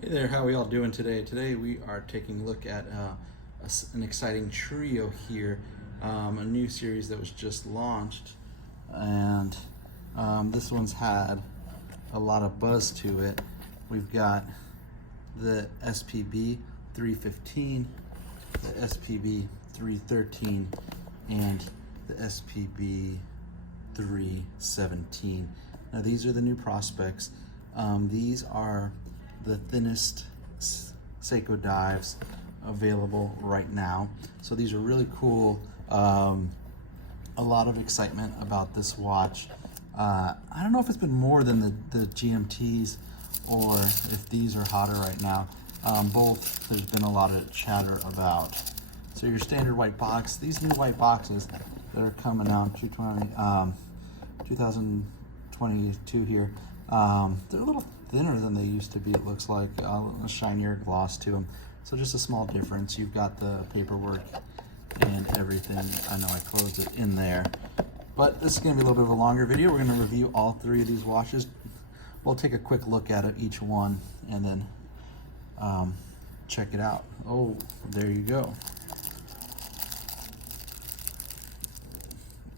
Hey there, how are we all doing today? Today we are taking a look at an exciting trio here, a new series that was just launched, and this one's had a lot of buzz to it. We've got the SPB315, the SPB313, and the SPB317. Now these are the new Prospex. These are the thinnest Seiko dives available right now. So these are really cool. A lot of excitement about this watch. I don't know if it's been more than the GMTs or if these are hotter right now. Both there's been a lot of chatter about. So your standard white box, these new white boxes that are coming out 2022 here, they're a little thinner than they used to be, it looks like, a shinier gloss to them. So just a small difference. You've got the paperwork and everything. I know I closed it in there. But this is going to be a little bit of a longer video. We're going to review all three of these watches. We'll take a quick look at it, each one, and then check it out. Oh, there you go.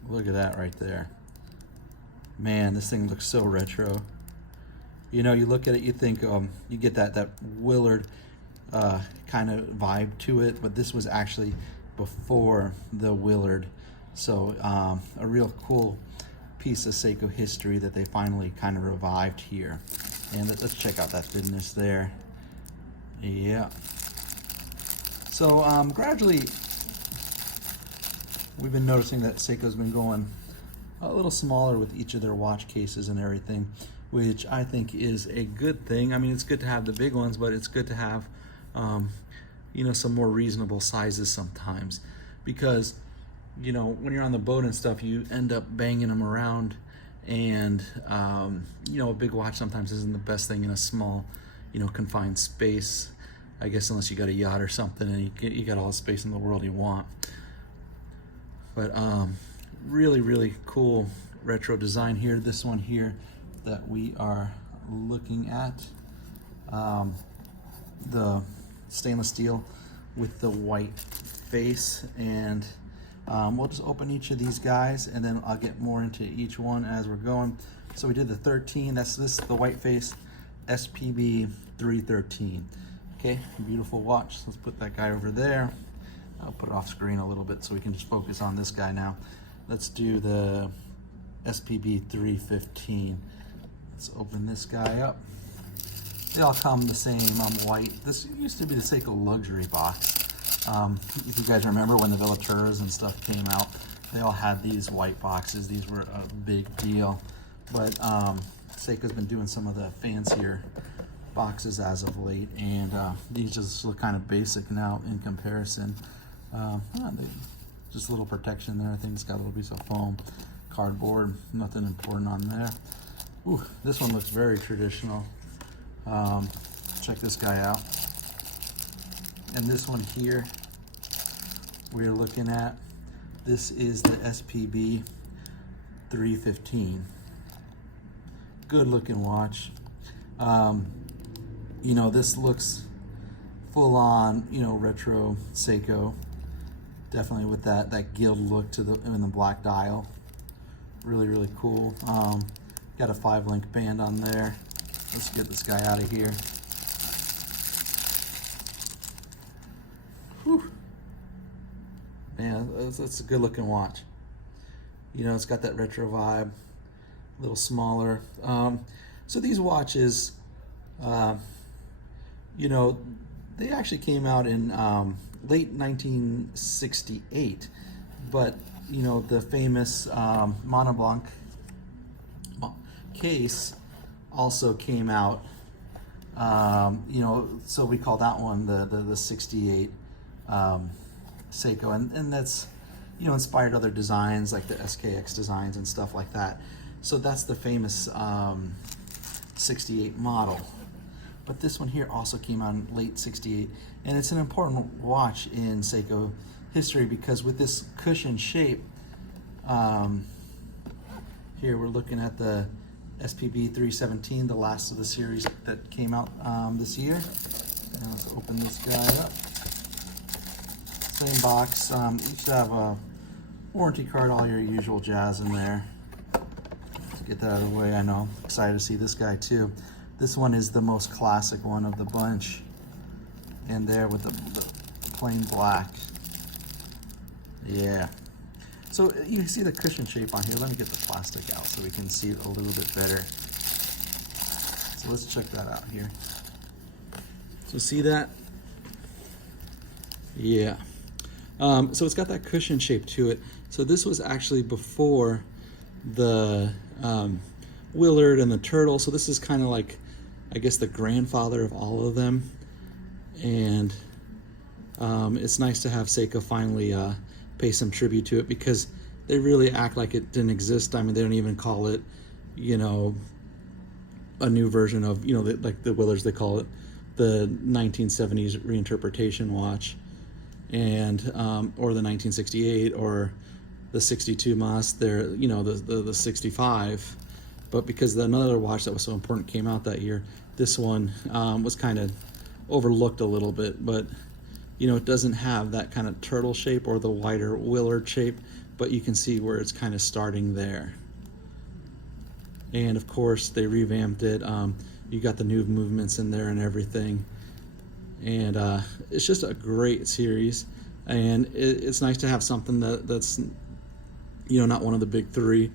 Look at that right there. Man, this thing looks so retro. You know, you look at it, you think you get that Willard kind of vibe to it, but this was actually before the Willard. So a real cool piece of Seiko history that they finally kind of revived here. And let's check out that thinness there. Yeah. So gradually, we've been noticing that Seiko's been going a little smaller with each of their watch cases and everything, which I think is a good thing. I mean, it's good to have the big ones, but it's good to have, you know, some more reasonable sizes sometimes, because, you know, when you're on the boat and stuff, you end up banging them around, and, you know, a big watch sometimes isn't the best thing in a small, you know, confined space, I guess, unless you got a yacht or something and you got all the space in the world you want. But really cool retro design here. This one here that we are looking at, the stainless steel with the white face, and we'll just open each of these guys and then I'll get more into each one as we're going. So we did the 13, that's the white face SPB313. Okay, beautiful watch. Let's put that guy over there. I'll put it off screen a little bit so we can just focus on this guy now. Let's do the SPB315. Let's open this guy up. They all come the same white. This used to be the Seiko luxury box. If you guys remember when the Vellaturas and stuff came out, they all had these white boxes. These were a big deal. But Seiko's been doing some of the fancier boxes as of late, and these just look kind of basic now in comparison. Just a little protection there. I think it's got a little piece of foam, cardboard, nothing important on there. Ooh, this one looks very traditional. Check this guy out. And this one here, we're looking at, this is the SPB315. Good looking watch. You know, this looks full on, you know, retro Seiko. Definitely with that gilt look to in the black dial. Really cool. Got a 5-link band on there. Let's get this guy out of here. Whew. Man, that's a good looking watch. You know, it's got that retro vibe, a little smaller. So these watches, you know, they actually came out in late 1968, but you know, the famous Montblanc case also came out, you know, so we call that one the 68 Seiko, and that's, you know, inspired other designs like the SKX designs and stuff like that. So that's the famous 68 model. But this one here also came out in late 68, and it's an important watch in Seiko history because with this cushion shape, here we're looking at the SPB317, the last of the series that came out this year. Now let's open this guy up. Same box. Each have a warranty card, all your usual jazz in there. To get that out of the way, I know. Excited to see this guy too. This one is the most classic one of the bunch. And there with the plain black. Yeah. So you see the cushion shape on here. Let me get the plastic out so we can see it a little bit better. So let's check that out here. So see that? Yeah. So it's got that cushion shape to it. So this was actually before the Willard and the Turtle. So this is kind of like, I guess, the grandfather of all of them. And it's nice to have Seiko finally pay some tribute to it, because they really act like it didn't exist. I mean, they don't even call it, you know, a new version of, you know, like the Willards, they call it the 1970s reinterpretation watch, and or the 1968 or the 62 Mas, they're, you know, the 65. But because another watch that was so important came out that year, this one was kind of overlooked a little bit. But you know, it doesn't have that kind of turtle shape or the wider Willard shape, but you can see where it's kind of starting there. And of course they revamped it. You got the new movements in there and everything, and it's just a great series. And it's nice to have something that's, you know, not one of the big three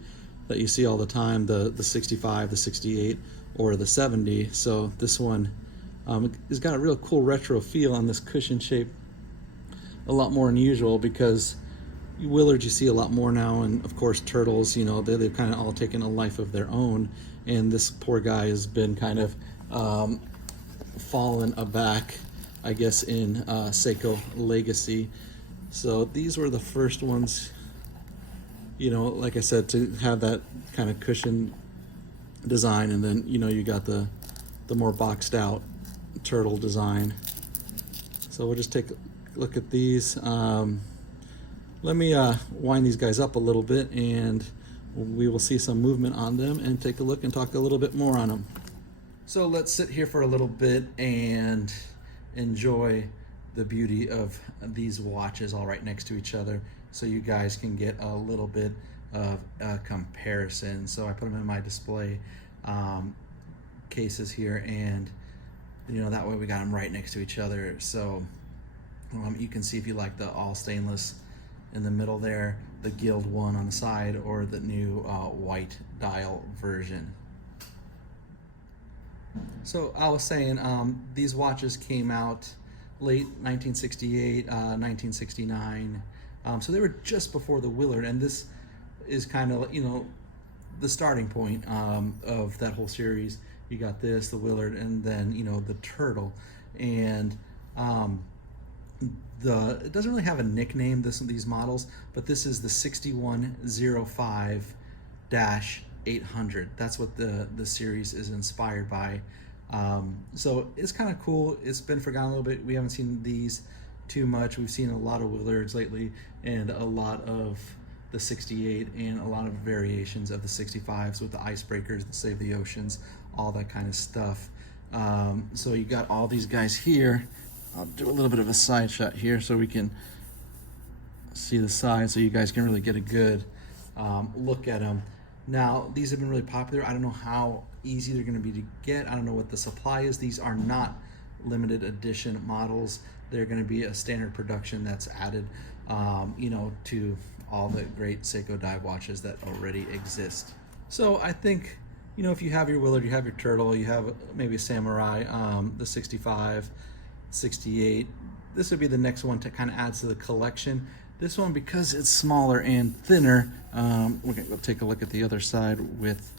that you see all the time, the 65, the 68, or the 70. So this one it's got a real cool retro feel on this cushion shape, a lot more unusual, because Willards you see a lot more now, and of course Turtles, you know, they've kind of all taken a life of their own, and this poor guy has been kind of fallen aback, I guess, in Seiko legacy. So these were the first ones, you know, like I said, to have that kind of cushion design, and then, you know, you got the more boxed out turtle design. So we'll just take a look at these. Let me wind these guys up a little bit, and we will see some movement on them and take a look and talk a little bit more on them. So let's sit here for a little bit and enjoy the beauty of these watches all right next to each other, so you guys can get a little bit of a comparison. So I put them in my display cases here, and you know, that way we got them right next to each other. So you can see if you like the all stainless in the middle there, the Guild one on the side, or the new white dial version. So I was saying, these watches came out late 1968, 1969. So they were just before the Willard, and this is kind of, you know, the starting point of that whole series. You got this, the Willard, and then, you know, the Turtle. And it doesn't really have a nickname, these models, but this is the 6105-800. That's what the series is inspired by. So it's kind of cool. It's been forgotten a little bit. We haven't seen these too much. We've seen a lot of Willards lately, and a lot of the 68, and a lot of variations of the 65s with the icebreakers that save the oceans, all that kind of stuff. So you got all these guys here. I'll do a little bit of a side shot here so we can see the side, so you guys can really get a good look at them. Now, these have been really popular. I don't know how easy they're going to be to get. I don't know what the supply is. These are not limited edition models. They're going to be a standard production that's added, you know, to all the great Seiko dive watches that already exist. So I think, you know, if you have your Willard, you have your Turtle, you have maybe a Samurai, the 65, 68, this would be the next one to kind of add to the collection. This one, because it's smaller and thinner, we're going to go take a look at the other side with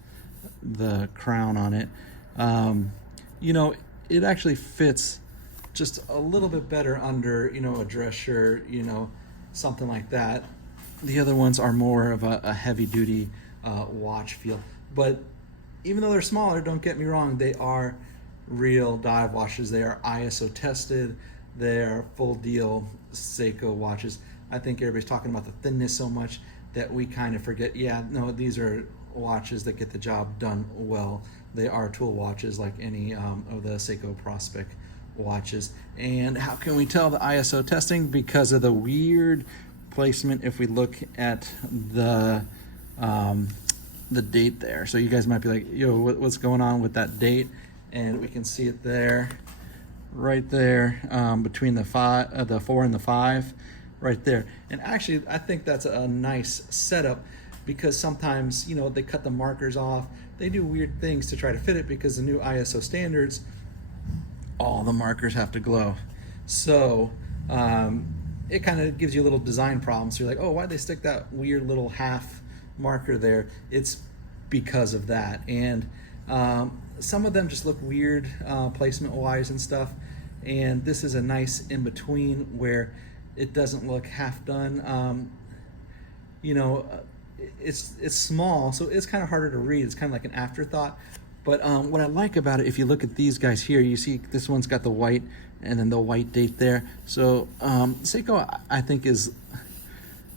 the crown on it. You know, it actually fits just a little bit better under, you know, a dress shirt, you know, something like that. The other ones are more of a heavy-duty watch feel. But even though they're smaller, don't get me wrong, they are real dive watches. They are ISO tested. They are full deal Seiko watches. I think everybody's talking about the thinness so much that we kind of forget, yeah, no, these are watches that get the job done well. They are tool watches like any of the Seiko Prospex watches. And how can we tell the ISO testing? Because of the weird placement if we look at the date there. So you guys might be like, yo, what's going on with that date? And we can see it there, right there, between the 4 and the 5, right there. And actually, I think that's a nice setup, because sometimes, you know, they cut the markers off. They do weird things to try to fit it, because the new ISO standards, all the markers have to glow. So it kind of gives you a little design problem. So you're like, oh, why'd they stick that weird little half marker there? It's because of that. And some of them just look weird placement wise and stuff. And this is a nice in between where it doesn't look half done. You know, it's small, so it's kind of harder to read. It's kind of like an afterthought. But what I like about it, if you look at these guys here, you see this one's got the white and then the white date there. So Seiko, I think, is,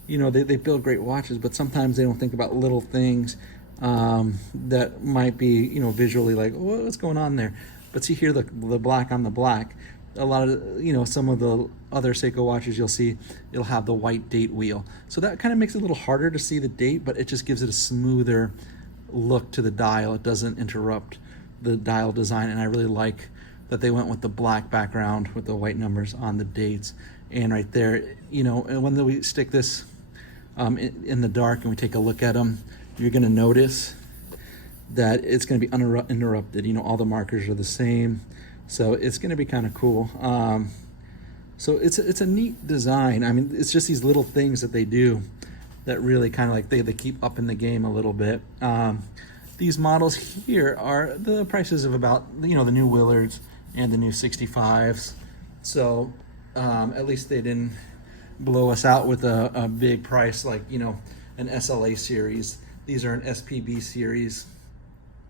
you know, they build great watches, but sometimes they don't think about little things that might be, you know, visually like, what's going on there? But see here, the black on the black. A lot of, you know, some of the other Seiko watches you'll see, it'll have the white date wheel. So that kind of makes it a little harder to see the date, but it just gives it a smoother look to the dial. It doesn't interrupt the dial design, and I really like that they went with the black background with the white numbers on the dates. And right there, you know, and when we stick this in the dark and we take a look at them, you're going to notice that it's going to be uninterrupted. You know, all the markers are the same. So it's going to be kind of cool. So it's a neat design. I mean, it's just these little things that they do that really kind of like they keep up in the game a little bit. These models here are the prices of about, you know, the new Willards and the new 65s. So at least they didn't blow us out with a big price like, you know, an SLA series. These are an SPB series.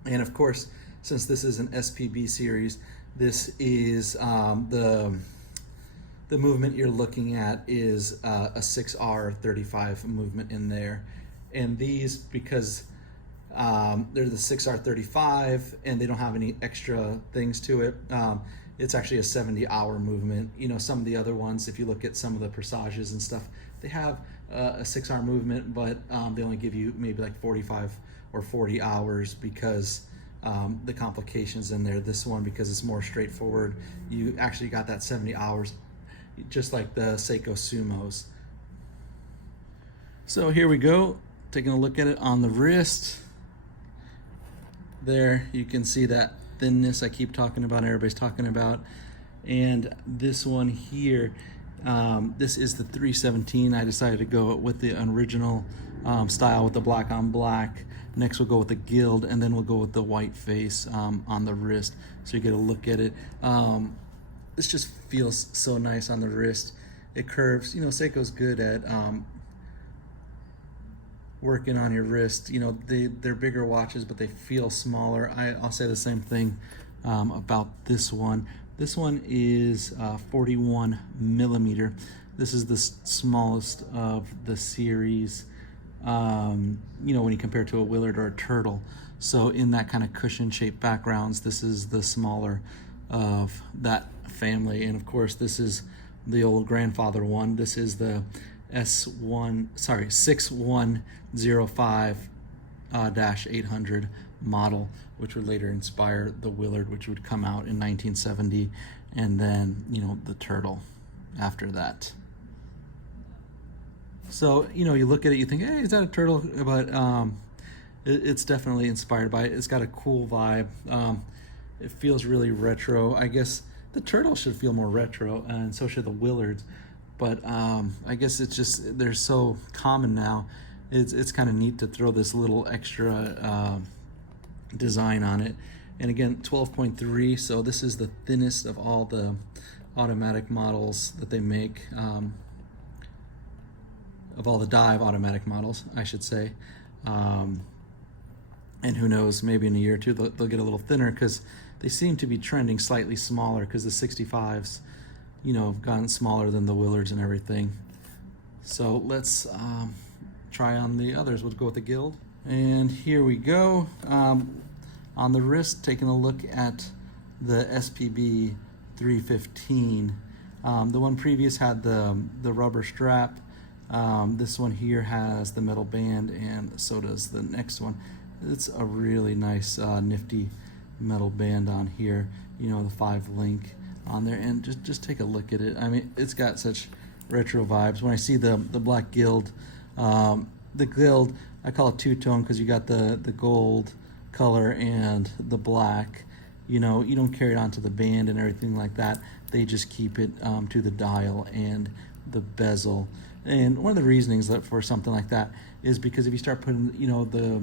And of course, since this is an SPB series, this is the movement you're looking at is a 6R35 movement in there. And these, because they're the 6R35 and they don't have any extra things to it, it's actually a 70-hour movement. You know, some of the other ones, if you look at some of the Presages and stuff, they have a 6-hour movement, but they only give you maybe like 45 or 40 hours because the complications in there. This one, because it's more straightforward, you actually got that 70 hours, just like the Seiko Sumos. So here we go, taking a look at it on the wrist. There you can see that thinness I keep talking about, everybody's talking about. And this one here, this is the 317. I decided to go with the original style with the black on black. Next we'll go with the gild, and then we'll go with the white face on the wrist, so you get a look at it. This just feels so nice on the wrist. It curves. You know, Seiko's good at working on your wrist. You know, they're bigger watches, but they feel smaller. I'll say the same thing about this one. This one is 41 millimeter. This is the smallest of the series. You know, when you compare it to a Willard or a Turtle. So in that kind of cushion shaped backgrounds, this is the smaller of that family. And of course, this is the old grandfather one. This is the 6105-800 model, which would later inspire the Willard, which would come out in 1970, and then, you know, the Turtle after that. So, you know, you look at it, you think, hey, is that a Turtle? But it's definitely inspired by it. It's got a cool vibe. It feels really retro. I guess the Turtle should feel more retro, and so should the Willards. But I guess it's just, they're so common now. It's kind of neat to throw this little extra design on it. And again, 12.3, so this is the thinnest of all the automatic models that they make. Of all the dive automatic models, I should say. And who knows, maybe in a year or two they'll get a little thinner, because they seem to be trending slightly smaller, because the 65s, you know, have gotten smaller than the Willards and everything. So let's try on the others. We'll go with the gild. And here we go. On the wrist, taking a look at the SPB315. The one previous had the rubber strap. This one here has the metal band, and so does the next one. It's a really nice, nifty metal band on here. You know, the 5-link on there, and just take a look at it. I mean, it's got such retro vibes. When I see the black gild, the gild, I call it two-tone because you got the gold color and the black. You know, you don't carry it onto the band and everything like that. They just keep it to the dial and the bezel. And one of the reasonings that for something like that is because if you start putting, you know, the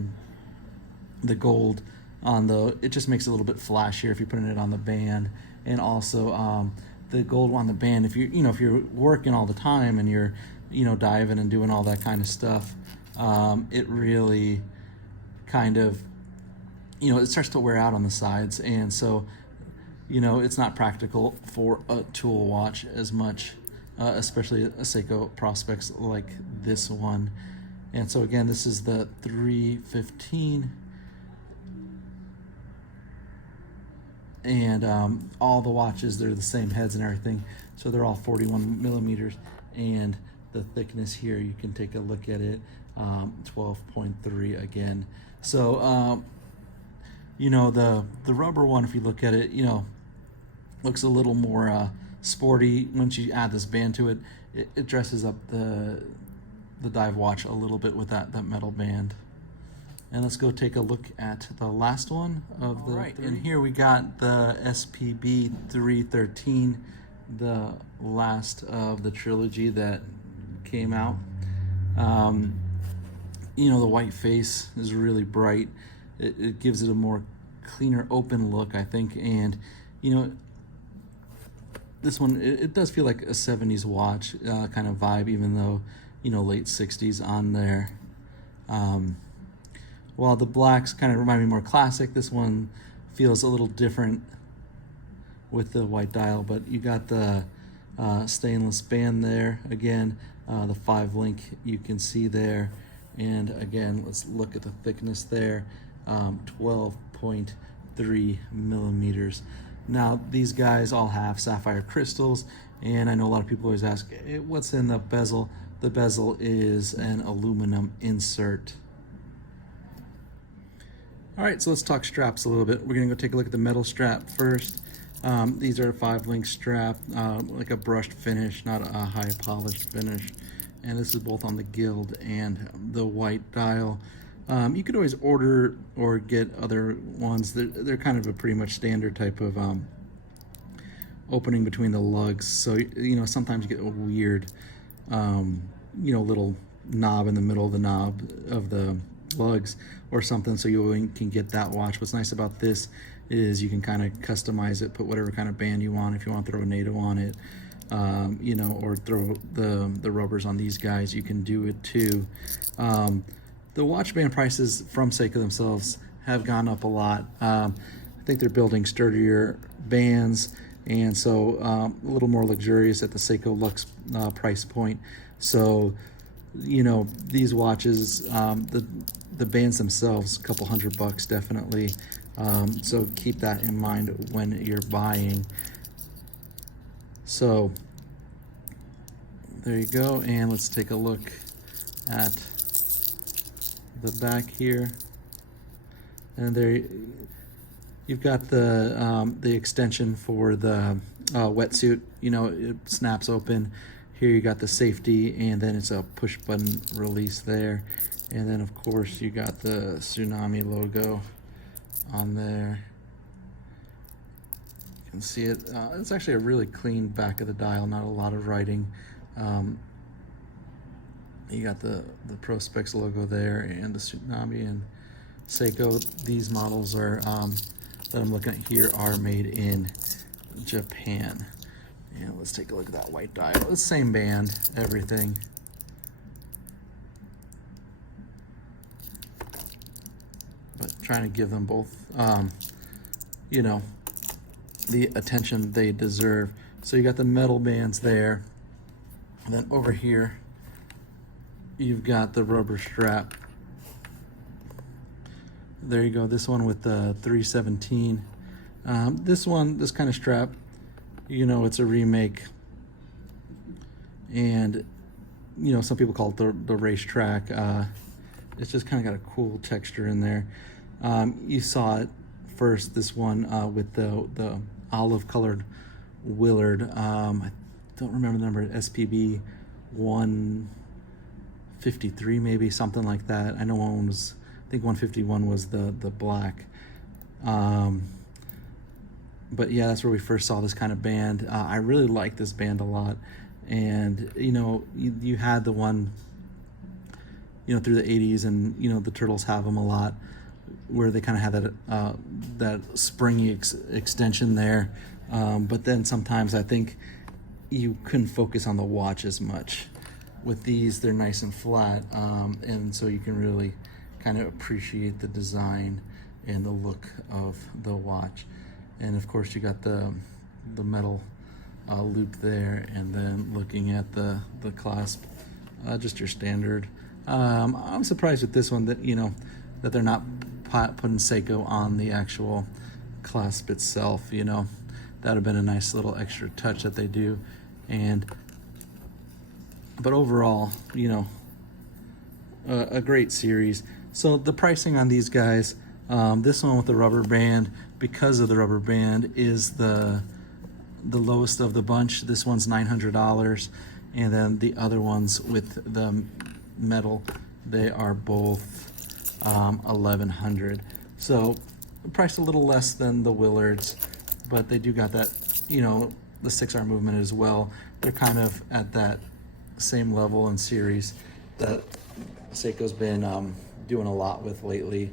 gold on it just makes it a little bit flashier if you're putting it on the band. And also the gold on the band, if you're working all the time and you're, you know, diving and doing all that kind of stuff, it really kind of, you know, it starts to wear out on the sides, and so, you know, it's not practical for a tool watch as much, especially a Seiko Prospex like this one. And so again, this is the 315, and all the watches, they're the same heads and everything, so they're all 41 millimeters, and the thickness here, you can take a look at it, 12.3 again. So you know, the rubber one, if you look at it, you know, looks a little more sporty. Once you add this band to it, it dresses up the dive watch a little bit with that metal band. And let's go take a look at the last one of the. Right, and here we got the SPB313, the last of the trilogy that came out. You know, the white face is really bright. It gives it a more cleaner, open look, I think. And, you know, this one, it does feel like a 70s watch kind of vibe, even though, you know, late 60s on there. While the blacks kind of remind me more classic, this one feels a little different with the white dial. But you got the stainless band there. Again, the 5-link you can see there. And again, let's look at the thickness there. 12.3 millimeters. Now, these guys all have sapphire crystals, and I know a lot of people always ask, hey, what's in the bezel? The bezel is an aluminum insert. All right, so let's talk straps a little bit. We're gonna go take a look at the metal strap first. These are a 5-link strap, like a brushed finish, not a high polished finish. And this is both on the gild and the white dial. You could always order or get other ones. They're kind of a pretty much standard type of opening between the lugs. So, you know, sometimes you get a weird, you know, little knob in the middle of the knob of the lugs or something, so you can get that watch. What's nice about this is you can kind of customize it, put whatever kind of band you want. If you want to throw a NATO on it, you know, or throw the rubbers on these guys, you can do it too. The watch band prices from Seiko themselves have gone up a lot. I think they're building sturdier bands, and so a little more luxurious at the Seiko Lux price point. So, you know, these watches, the bands themselves, a couple $100 definitely. So keep that in mind when you're buying. So there you go, and let's take a look at the back here. And there you've got the extension for the wetsuit. You know, it snaps open. Here you got the safety, and then it's a push button release there. And then of course you got the Tsunami logo on there. You can see it. It's actually a really clean back of the dial, not a lot of writing. You got the Prospex logo there, and the Tsunami and Seiko. These models are that I'm looking at here are made in Japan. And let's take a look at that white dial. It's the same band, everything. But trying to give them both, you know, the attention they deserve. So you got the metal bands there. And then over here, you've got the rubber strap. There you go. This one with the 317. This kind of strap, you know, it's a remake, and you know, some people call it the racetrack. It's just kind of got a cool texture in there. You saw it first, this one with the olive colored Willard. I don't remember the number, SPB313 maybe, something like that. I know one was, I think 151 was the black. But yeah, that's where we first saw this kind of band. I really like this band a lot. And you know, you had the one, you know, through the 80s, and you know, the Turtles have them a lot, where they kind of had that springy extension there. But then sometimes I think you couldn't focus on the watch as much. With these, they're nice and flat, and so you can really kind of appreciate the design and the look of the watch. And of course, you got the metal loop there, and then looking at the clasp, just your standard. I'm surprised with this one that, you know, that they're not putting Seiko on the actual clasp itself. You know, that would have been a nice little extra touch that they do. But overall, you know, a great series. So the pricing on these guys, this one with the rubber band, because of the rubber band, is the lowest of the bunch. This one's $900, and then the other ones with the metal, they are both $1,100. So priced a little less than the Willards, but they do got that, you know, the 6R movement as well. They're kind of at that same level and series that Seiko's been doing a lot with lately.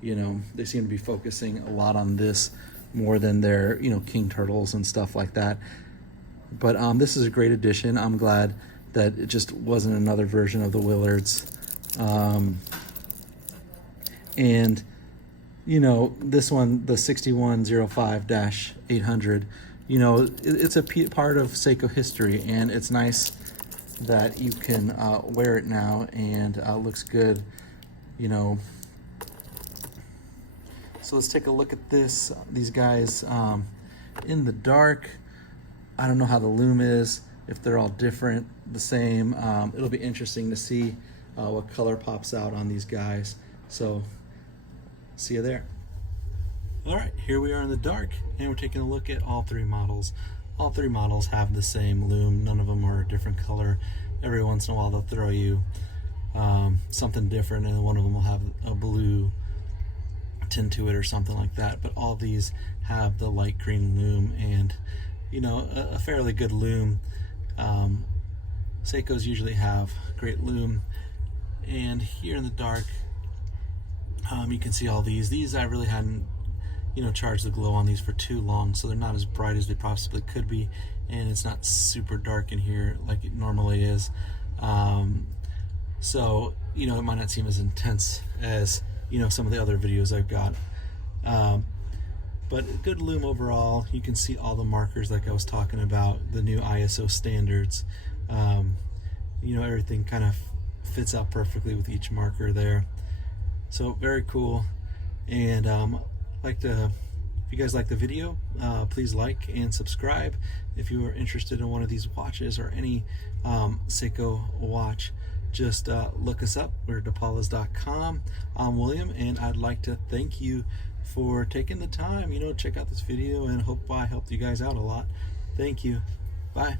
You know, they seem to be focusing a lot on this more than their, you know, King Turtles and stuff like that. But this is a great addition. I'm glad that it just wasn't another version of the Willards. And you know, this one, the 6105-800, you know, it's a part of Seiko history, and it's nice that you can wear it now, and looks good, you know. So let's take a look at these guys in the dark. I don't know how the Lume is, if they're all different, the same. It'll be interesting to see what color pops out on these guys. So see you there. All right, here we are in the dark, and we're taking a look at all three models. All three models have the same Lume. None of them are a different color. Every once in a while they'll throw you something different, and one of them will have a blue tint to it or something like that. But all these have the light green Lume, and you know, a fairly good Lume. Seikos usually have great Lume. And here in the dark, you can see all these. These I really hadn't, you know, charged the glow on these for too long, so they're not as bright as they possibly could be, and it's not super dark in here like it normally is. So, you know, it might not seem as intense as, you know, some of the other videos I've got. But good Lume overall. You can see all the markers like I was talking about, the new ISO standards. You know, everything kind of fits out perfectly with each marker there. So very cool. And if you guys like the video, please like and subscribe. If you are interested in one of these watches or any Seiko watch, just look us up. We're depalas.com. I'm William, and I'd like to thank you for taking the time, you know, check out this video, and hope I helped you guys out a lot. Thank you. Bye.